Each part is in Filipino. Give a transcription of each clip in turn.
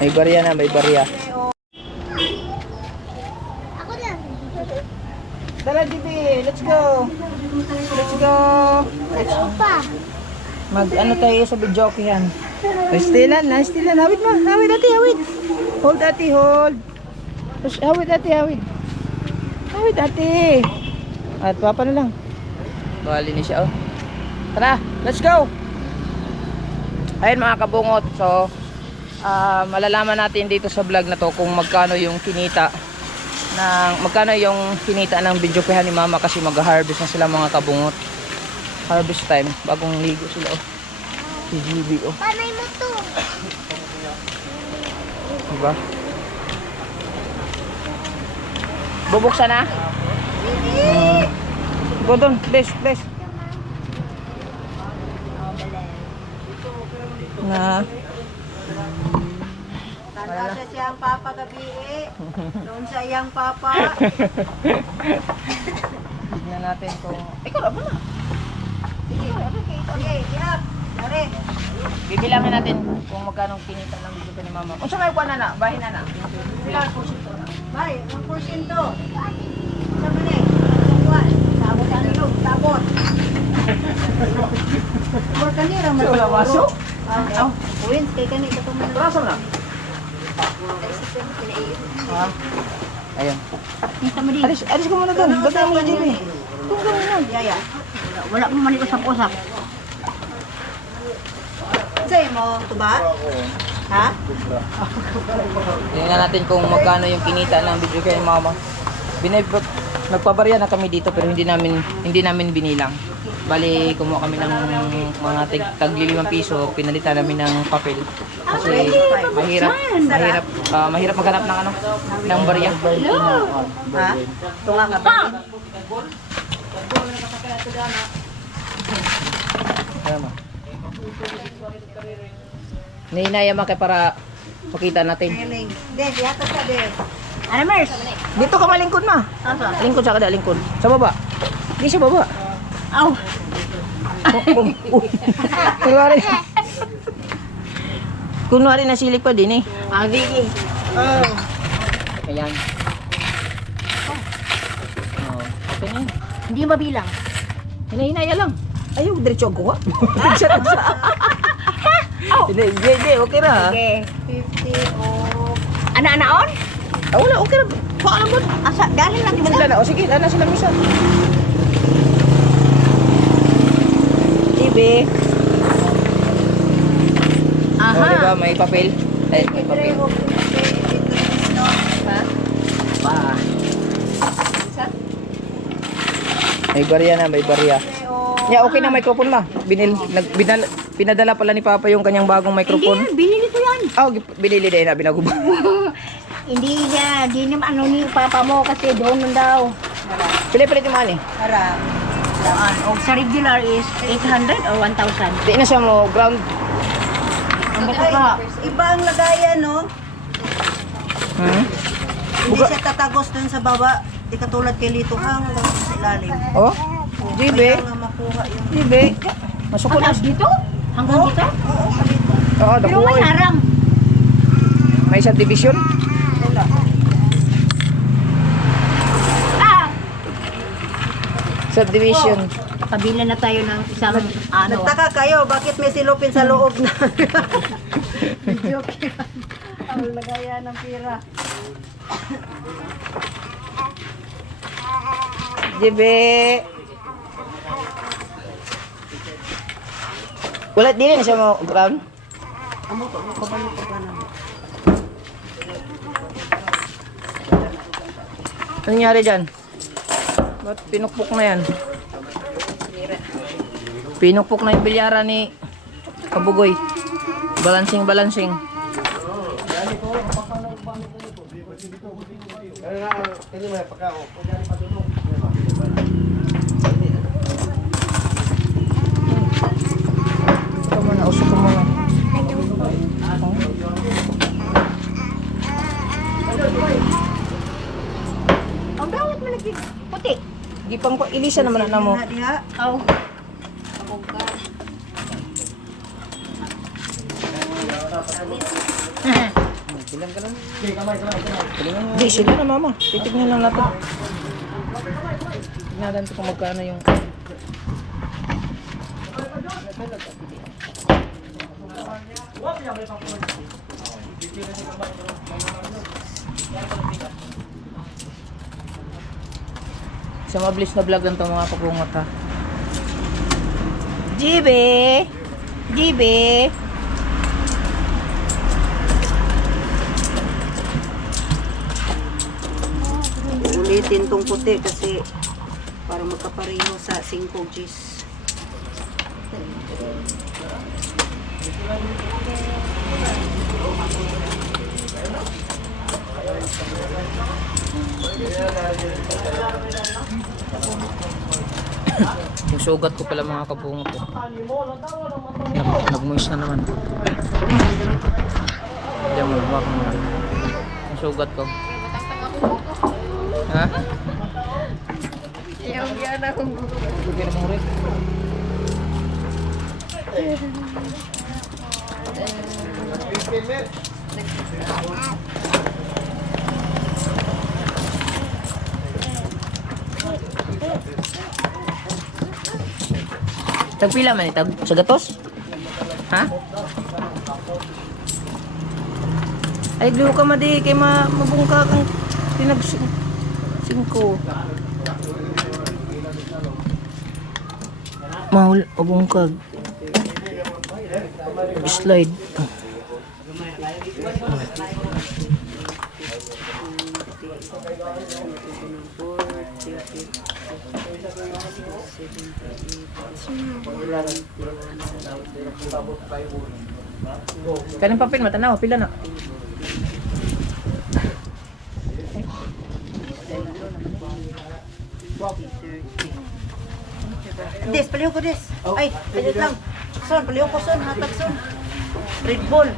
May barya na, may barya. Tara, Jibi, let's go. Let's go. Mag-ano tayo sa videokehan. Stilan na, stilan. Hawid mo, hawid ate, hawid. Hold ate, hold. Hawid ate, hawid. Hawid ate. At papa na lang. Bali ni siya, oh. Tara, let's go. Ayun mga kabungot. So, malalaman natin dito sa vlog na to kung magkano yung kinita ng videokehan ni mama kasi mag-harvest na sila mga kabungot. Harvest time, bagong ligo sila, oh. Si GB, oh. Panay mo to. Diba? Bubuksan na? Go doon, please, please. Na. Tanda sa siyang papa gabi eh. Doon sa iyang papa. Tignan natin kung... Ikaw na ba na? Okay, hirap. Dari. Bibilangin natin kung magkano kinita ng video ni mama. Kung sa may kuha na, bahin na. Bilang porsyento na. Bay, 1%. Sabi ni, tabot ang ilog, tabot. Mor kanira man. Wala maso? Wins kay kanito ko man. Traso na. Ha? Ayun. Alis ko muna doon. Bata mo na dyan eh. Tunggu mo lang. Yaya. Wala mo man usap-usap. Say mo, tuba? Ha? Tingnan natin kung magkano yung kinita ng video kay mama. Nagpabarya na kami dito pero hindi namin binilang. Bali, kumuha kami ng mga tagli 5 piso, pinalitan namin ng papel. Kasi mahirap maghanap ng ng barya. Ha? Tunga nga ba? Ano? Ninaya maki para makita natin. Feeling. Des, yata sa des. Ano, Mers? Dito ka malingkod ma. Asa? Lingkod sa kada lingkod. Sa baba. Di sa baba. Aw. Kunwari nasilip pa din eh. Ang digi. Ayan. Oh, okay na yun. Hindi mabilang. Hinahinaya lang. Ayaw, diretso ako ha. Hindi, okay na ha. Okay. 50 o... Ana-anaon? Wala, okay na. Baka lang ba? Asa, galing lang Sila na, o sige, lana sila misa. Chibi. Aha. O, diba, may papel. Ay, may papel. Ha? Pa. May barya na, may barya. Yeah, okay na microphone ma. Pinadala pala ni Papa yung kanyang bagong microphone. Hindi, binili ko yan. Binili din na, binagubo. Hindi niya, di naman ano ni papa mo kasi doon nun daw. Pili-pilit yung money. Para, daan. O sa regular is 800 or 1,000. Di na siya mo, ground. Ang bata ka. Iba ang lagayan, no? Hmm? Hindi siya tatagos dun sa baba. Di katulad kay Lito hanggang sa ilalim. Oh? Jibe? Kaya nga makuha yung... Jibe? Masukot na. Dito? Hanggang dito? Oo, Pero dakuha. may harang. May subdivision? Wala. Ah! Subdivision. Kabila na tayo ng isang ano. Nagtaka kayo, bakit may silupin sa loob na? Joke yan. Ang lagayan ng pira. Jibe? Wala din na siya mo ground? Amo to, kabalo ko pa na. Ano nangyari dyan? Ba't pinukpok na yan? Pinukpok na yung bilyara ni Kabugoy. Balancing. Usok ko muna. Ang dawat mo lagi. Puti. Di pang ilisa naman na mo. Aw. Bilang ka lang. Okay, kamay. Bilangan mo. Hindi, sila na mama. Titignan lang natin. Tignan natin kung magkano yung... Sa mabilis na vlog lang ito mga kabungot ha. GB! GB! Ulitin tong puti kasi para magkapareho sa 5 Gs. Yung sugat ko pala mga kabungot ko. Nag-moist na naman. Diyan mo, huwag mo na. Yung sugat ko. Ha? Yung yan akong Bigyan mo rin. Tagpila man itag sa gatos? Ha? Ay, gluho ka madi kay mabungka kang singko. Mahul, mabungkag. Slide. Kanang papel matanaw, pila na. Des, paliw ko des. Ay, pilit lang. Son, paliw ko son, hatag son. Red Bull.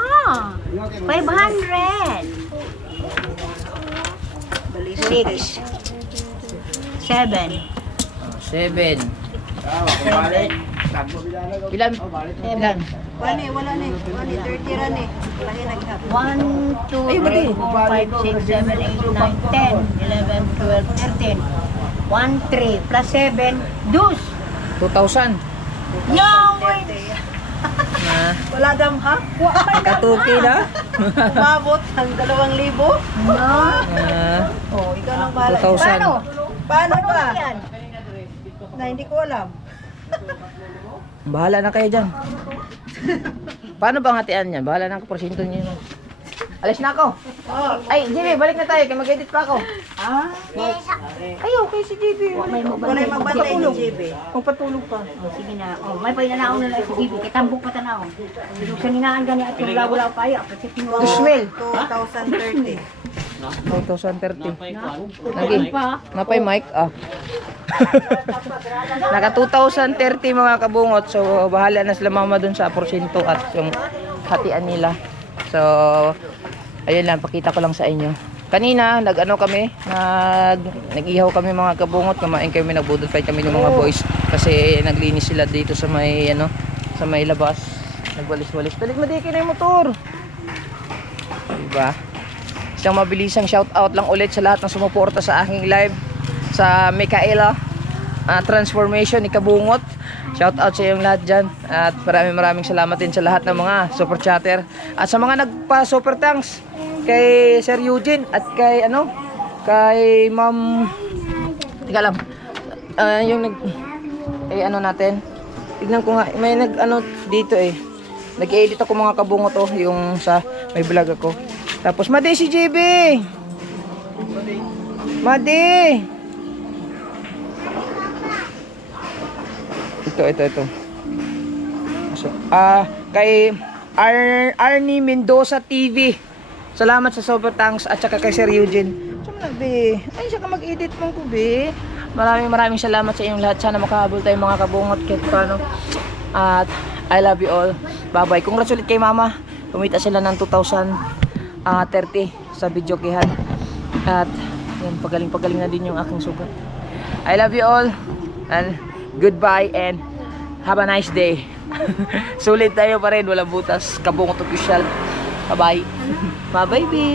Ah, 500. 6. 7. 7. Ilan? Ilan? Wala ni, 30 ran eh. Lahi nagka. 1, 2, 3, 4, 5, 6, 7, 8, 9, 10, 11, 12, 13. 1, 3, plus 7, 2. 2,000. No! Na, Wala dam ha? katuki na. Umabot ang 2,000. No? Oh, ikaw nang bahala. 2,000. Paano ba? Yan. Na hindi ko alam. Bahala na kayo dyan. Paano bang hatian yan? Bahala na ako, porsyento nyo yun. Alis na ako. Ay, Jimmy, balik na tayo. Kaya mag-edit pa ako. Ay, okay si Jimmy. May Kulay magbantay ni JB. Magpatulog pa. Oh, sige na. Oh, may painanaon na lang sa TV. Kitambok pa tanaw. Sa ningaan gani at yung lawulaw kayo. Kasi tinuwa. Ismail. 2030. 2030. Lagi pa. Napay mic. Naka 2030 mga kabungot. So, bahala na sila mama dun sa porsyento at yung hatian nila. So, ayun lang, pakita ko lang sa inyo. Kanina, nag-ano kami, nag-ihaw kami mga kabungot, kumain kami, nagbudot pa kami ng mga boys kasi naglinis sila dito sa may sa may labas. Nagwalis-walis. Balik mo dito na yung motor. Diba? Isang mabilisang shout out lang ulit sa lahat ng sumuporta sa aking live sa Micaela Transformation ni Kabungot. Shout out sa iyong lahat dyan. At maraming salamat din sa lahat ng mga super chatter. At sa mga nagpa super thanks kay Sir Eugene at kay kay Ma'am lang. Yung natin. Tignan ko nga, may dito nag-edit ako mga kabungot yung sa may vlog ako. Tapos Madi si JB. Madi. Ito. So, kay Arnie Mendoza TV. Salamat sa super thanks at saka kay Sir Eugene. Saan na, be? Ay, siya ka mag-edit mong ko, be. Maraming salamat sa inyong lahat. Sana makahabol tayo mga kabungot kahit paano. At I love you all. Bye-bye. Congrats ulit kay mama. Kumita sila ng 2030 sa video kihan. At yan, pagaling na din yung aking sugat. I love you all. And goodbye and have a nice day. Sulit tayo pa rin, walang butas. Kabungot official. Bye-bye. Bye, baby.